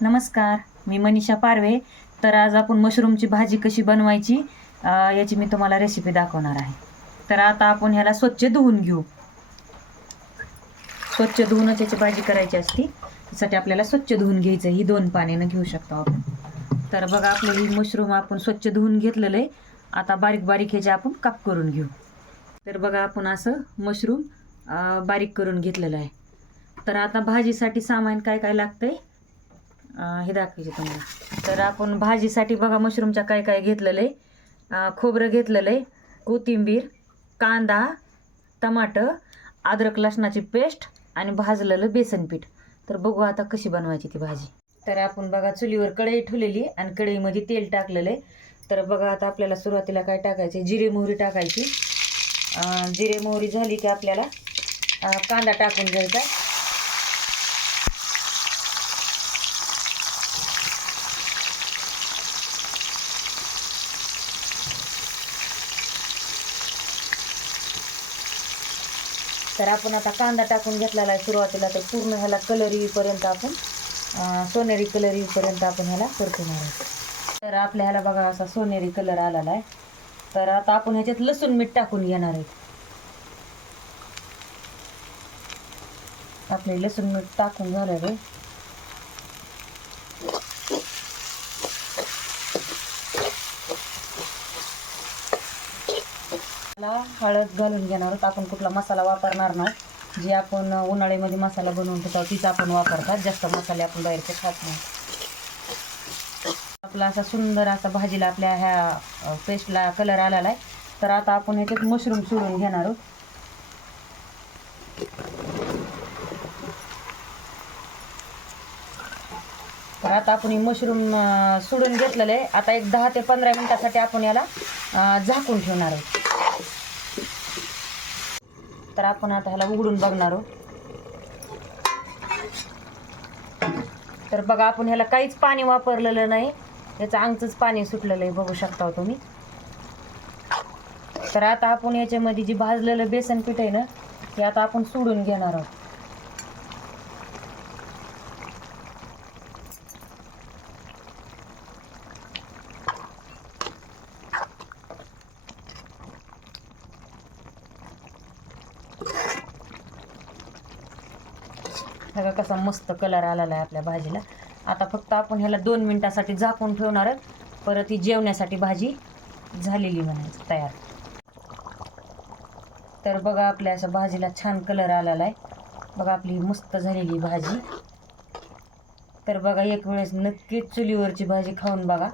नमस्कार, मी मनीषा पारवे. तर आज आपण मशरूमची भाजी कशी बनवायची याची मी तुम्हाला रेसिपी दाखवणार आहे. तर आता आपण ह्याला स्वच्छ धुवून घेऊ. स्वच्छ धुवूनच याची भाजी करायची असती. त्यासाठी आपल्याला स्वच्छ धुवून घ्यायचं. ही 2 पाण्यानं घेऊ शकतो आपण. तर बघा, आपलं ही मशरूम आपण स्वच्छ धुवून घेतलेलं आहे. आता बारीक बारीक ह्याचे आपण काप करून घेऊ. तर बघा, आपण असं मशरूम बारीक करून घेतलेलं आहे. तर आता भाजीसाठी सामान काय काय लागतंय हे दाखवायचे तुम्हाला. तर आपण भाजीसाठी बघा मशरूमच्या काय काय घेतलेलं आहे. खोबरं घेतलेलं आहे, कोथिंबीर, कांदा, टमाटर, अद्रक लसणाची पेस्ट आणि भाजलेलं बेसन पीठ. तर बघू आता कशी बनवायची ती भाजी. तर आपण बघा चुलीवर कढई ठेवलेली आणि कढईमध्ये तेल टाकलेलं आहे. तर बघा आता आपल्याला सुरुवातीला काय टाकायचे, जिरे मोहरी टाकायची. जिरे मोहरी झाली की आपल्याला कांदा टाकून घ्यायचा. तर आपण आता कांदा टाकून घेतलेला आहे सुरुवातीला. तर पूर्ण ह्याला कलर येईपर्यंत आपण सोनेरी कलर येईपर्यंत आपण ह्याला परतून आणायचं. तर आपल्या ह्याला बघा असा सोनेरी कलर आलेला आहे. तर आता आपण ह्याच्यात लसूण मीठ टाकून घेणार आहे. आपले लसूण मीठ टाकून झालेलं आहे. हळद घालून घेणार आहोत. आपण कुठला मसाला वापरणार नाही. जे आपण उन्हाळ्यामध्ये मसाला बनवून ठेवतो तीच आपण वापरतात. जास्त मसाले आपण बाहेरचे खात नाही. आपला असा सुंदर असा भाजीला आपल्या ह्या पेस्टला कलर आलेला आहे. तर आता आपण ह्याच्यात मशरूम सोडून घेणार आहोत. तर आता आपण हे मशरूम सोडून घेतलेलं आहे. आता एक 10 ते 15 मिनिटासाठी आपण याला झाकून ठेवणार आहोत. तर आपण आता ह्याला उघडून बघणार आहोत. तर बघा, आपण ह्याला काहीच पाणी वापरलेलं नाही. याचं अंगचंच पाणी सुटलेलं आहे, बघू शकता तुम्ही. तर आता आपण याच्यामध्ये जी भाजलेलं बेसन पीठ आहे ना, ते आता आपण सोडून घेणार आहोत. बघा कसा मस्त कलर आलेला आहे आपल्या भाजीला. आता फक्त आपण ह्याला 2 मिनिटासाठी झाकून ठेवणार आहोत. परत ही जेवण्यासाठी भाजी झालेली म्हणायचं तयार. तर बघा, आपल्या असं भाजीला छान कलर आलेला आहे. बघा आपली मस्त झालेली भाजी. तर बघा, एक वेळेस नक्कीच चुलीवरची भाजी खाऊन बघा.